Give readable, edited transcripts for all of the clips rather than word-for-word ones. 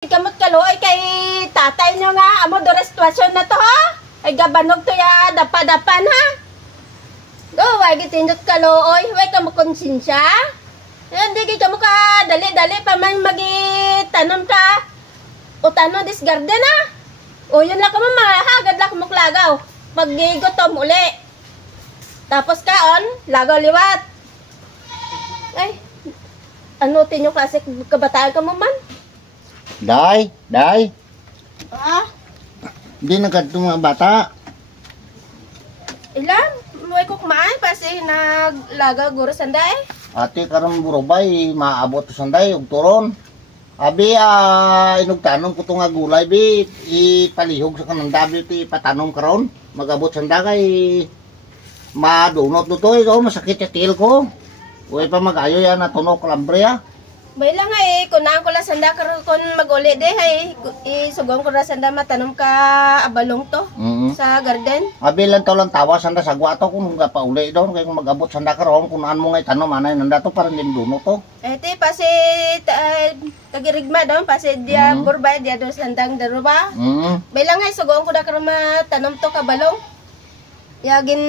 Kamot kaluoy kay tatay nyo nga amo do restauration na to ha. Ay gabanog to ya dapa-dapan ha. Go, wag itindot kaluoy, way ka mo konsensya. Hindi ka mo ka dali-dali pa man magitanom ka. O tanon dis garden ha. O yun lang ka man mahagad lang mo klagaw. Pag-gutom uli. Tapos kaon, lagaw liwat. Ay, ano tinyo klase kabataan ka mo man? Day. Ah? Hindi nagkatong mga bata. Ilan? May kukmaan kasi naglaga guro sanday. Ate karon burubay, maabot to sanday og turon. Abi inugtanom ko to nga gulay bi ipalihog sa kanang dabi ti patanom karon. Magabot sanda kay madunot do to, masakit ya til ko. Uy pa magayo ya natunog kalambre ya. Bay lang ay kunaan ko lang sanda karon kon maguli de hay isugong ko ra sanda matanom ka abalong to sa garden. Abi lang tawa sanda sa gwato kung nga pa uli daw kay kung magabot sanda karon kunaan mo nga itanom anay nanda to para din duno to. Ete pasi tagirigma daw pasi dia burbay dia do sandang daruba. Bay lang ay sugong ko da karon matanom to ka balong. Yagin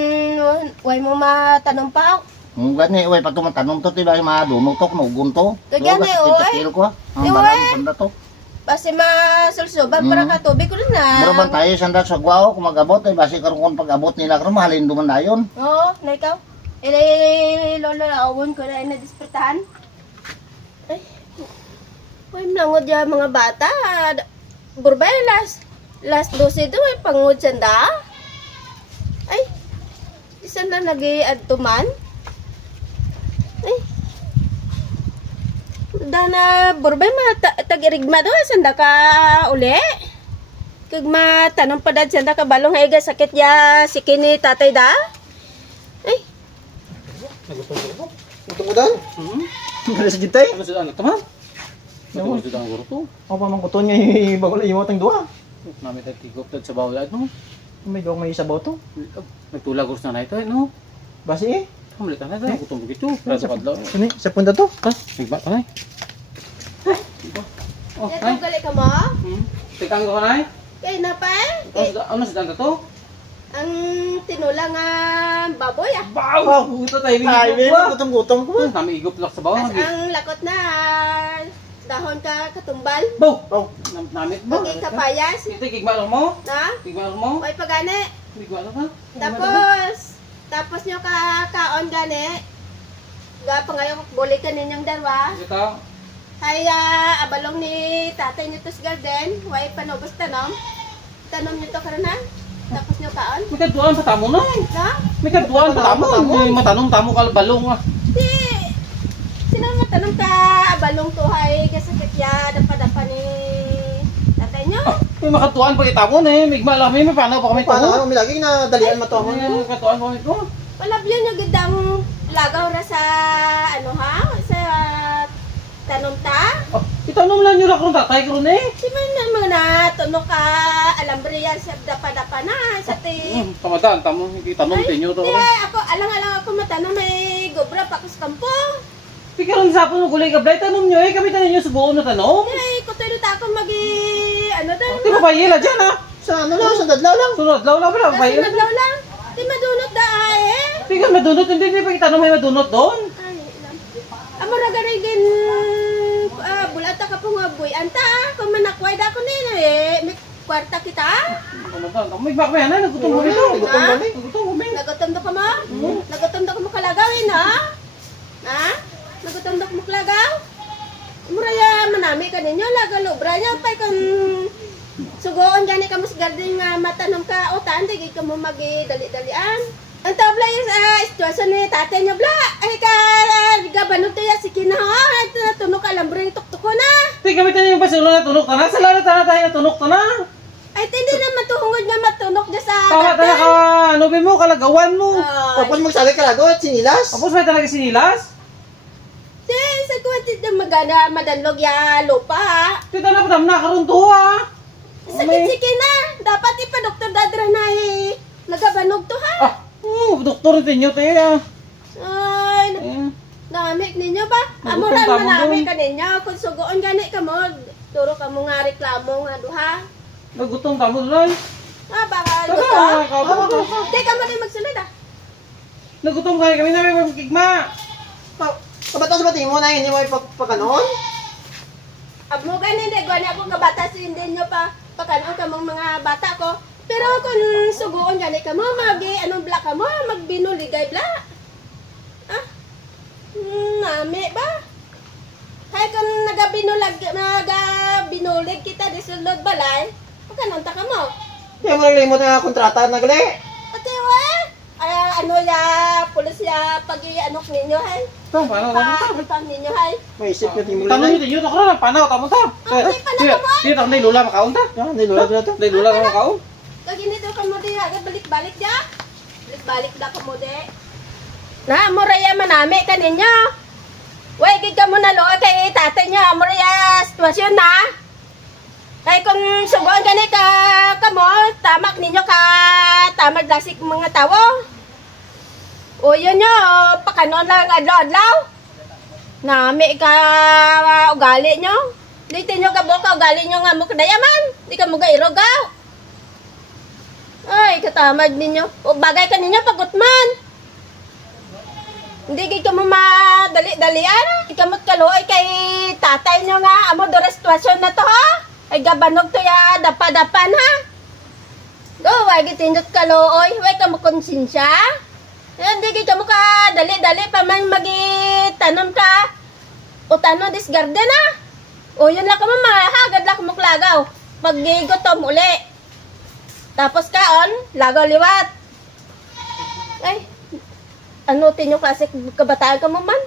way mo matanom pa. Gani, way pa tumatanong to, tiba yung mga dunong to, kunugun to. Gani, oy. Ko, ang balang sanda to. Basi masulsuban para ka tubig ko rin na. Maraban tayo sanda sa guwaw, kung mag-abot, ay basi karon pag-abot nila karon mahalin duman na yun. Oo, na ikaw. Ilay lolo awon ko na dispertahan. Ay, may nangod ya mga bata. Burbay, last 12 ito, ay pangod sanda. Ay, isan na nag-i-adtuman. Ay. Dana burbay tag-irigma do sanda ka uli. Kag matanong pa dad sanda ka balong hayga sakit ya sikini tatay da. Ay. Gutom mo dan? Kaya sa jitay? Ano sa anak teman? Ano sa guru to? Apa mang kuton nga bagol imo tang duha. Nami tayo tigop tad sa bawlad no. May dog may sabaw to. Nagtula gurs na ito no. Basi Kamali ka na tayo, gutom begitu. Sa kadlaw. Ini sa punta to. Ha? Sigba ka na. Oh, Ito gali ka mo? Tikang ko na. Kay na pa Ano sa danda to? ang tinula nga baboy ah. Baw! Puto tayo Gutom ko. Nami igop lak sa bawang. Ang lakot na dahon ka katumbal. Baw! Nami ba? Pagi kapayas Ito gigma lang mo? na. Gigma lang mo? May pagane. Gigma lang ka? Tapos nyo kaon gani. Pangayo buli ka ninyong darwa. Ito. Ay abalong ni tatay nyo to sa garden. Way panubos tanom. Tanom nyo to karon ha. Tapos nyo kaon. May kaduan pa tamo na. Na? May kaduan pa tamo. May matanong tamo ka balong ah. Di. Sino matanong ka abalong to hay kasakit ya dapa-dapa ni tatay nyo? May makatuan pa itamo na eh. Migma lang may paano pa kami Paano may lagi na dalian matuamon ko. May katuan pa kami ito. Palabyan nyo gidang lagaw ra sa ano ha? Sa tanom ta? Oh, itanong lang nyo lang kung tatay ko rin eh. Di man na mga natunog ka alambre yan sa dapa-dapa na sa ti. Tamadaan, tamo, hindi tanong tinyo to. Di ako, alang-alang ako matanong may gobra pa sa kampo. Pikaron sa po ng kulay gablay, tanong nyo eh. Kami tanong nyo sa buo na tanong. Di, kutoy na ako ano doon. Di ba pahila dyan ah? Sa ano lang, sa dadlaw lang. Sunod, law lang ba? Kasi Pahila. naglaw lang. Di madunot da eh. Pikaron madunot, hindi pa itanong may madunot doon. Ay, ilam. Amo ra garigin bulata ka po nga boy. Anta, kung manakway da ko nila eh. May kwarta kita. Tamadaan, may bakmay na, nagutom mo ito. Gutom kami. Nagutom mo, Bing. Nagutom do ka mo? Nagutom do ka mo kalagawin ha? Ha? Nagutom do ka mo kalagaw? Muraya manami ka ninyo, lagalobra niya pa kung sugoon gani ka mo sa garden nga matanong ka o taan, di ka mo magi-dali-dalian. Ang tabla yung sitwasyon ni tatay niya bla. Ay ka, gabanod to ya si Kinaho. Ay tunok alambre yung tuktok ko na. Di kami tanong yung pasulo na tunok ka na. Sa lalo tayo na tunok ka na. Ay hindi naman tuhungod nga matunok niya sa Tama tayo ka, ano ba mo, kalagawan mo. Tapos magsalit ka lagot, sinilas. Tapos may talaga sinilas. Sa kuwantid na magana madanlog ya lupa. Kita na patam na karon to ah. Sakit si Kina. Dapat ipa-doktor dadra na eh. Nagabanog to ha. Doktor tinyo tayo ah. Ay, namik ninyo ba? Nagutom Amuran tamo manami doon. ka ninyo. Kung sugoon gani ka mo, Turo ka mo nga reklamo nga duha. Nagutom ta mo dulay. Baka Tara, gusto. kaupo. Di ka mo din magsulod Nagutom kami na may pagkigma. Kabatas ba tingin mo na hindi mo ipapakanon? Amo ganin de gani ako kabatas hindi nyo pa pakanon ka mga bata ko. Pero kung suguon gani ka mo anong black ka mo magbinuligay black. Nami ba? Hay kung nagabinulig kita di sulod balay, pakanon ta ka mo. Hindi mo naglimot na kontrata nagali. Ate we, ano ya, pulis ya pag-ianok ninyo hay. Paano ta? Pag ninyo hay. May isip ka tingin mo Tanong lang. niyo to karo paano ta mo ta? Ay, paano mo? Di ta nay lula makaon ta. Hindi lula na to. Nay lula makaon. Kaginito ka mo di, balik-balik dia. Balik-balik da ka mo di. Na, muraya manami ka ninyo. Uy, gig ka mo na looy kay tatay nyo. Muraya sitwasyon na. Kaya kung subuan gani ka mo, tamak ninyo ka tamad lasik mga tawo. O yun nyo, pakanon lang adlaw-adlaw. Nami ka ugali nyo. Dito nyo ka buka ugali nyo nga mo kadayaman. Di ka mo gairogaw. Ay, katamad ninyo. O bagay ka ninyo pagutman. Hindi ka mo madali-dalian. Ikamot kaluoy kay tatay nyo nga. Amo do restwasyon na to ha. Ay gabanog to ya dapa-dapan ha. Go, wag itindot kaluoy. Wag ka mo konsensya. Hindi ka mo ka dali-dali pa man magitanom ka. O tanon dis garden ha. O yun lang ka mo mahagad lang mo klagaw. Magigotom uli. Tapos kaon, lagaw liwat. Ay, ano tinyo klase kabataan ka mo man?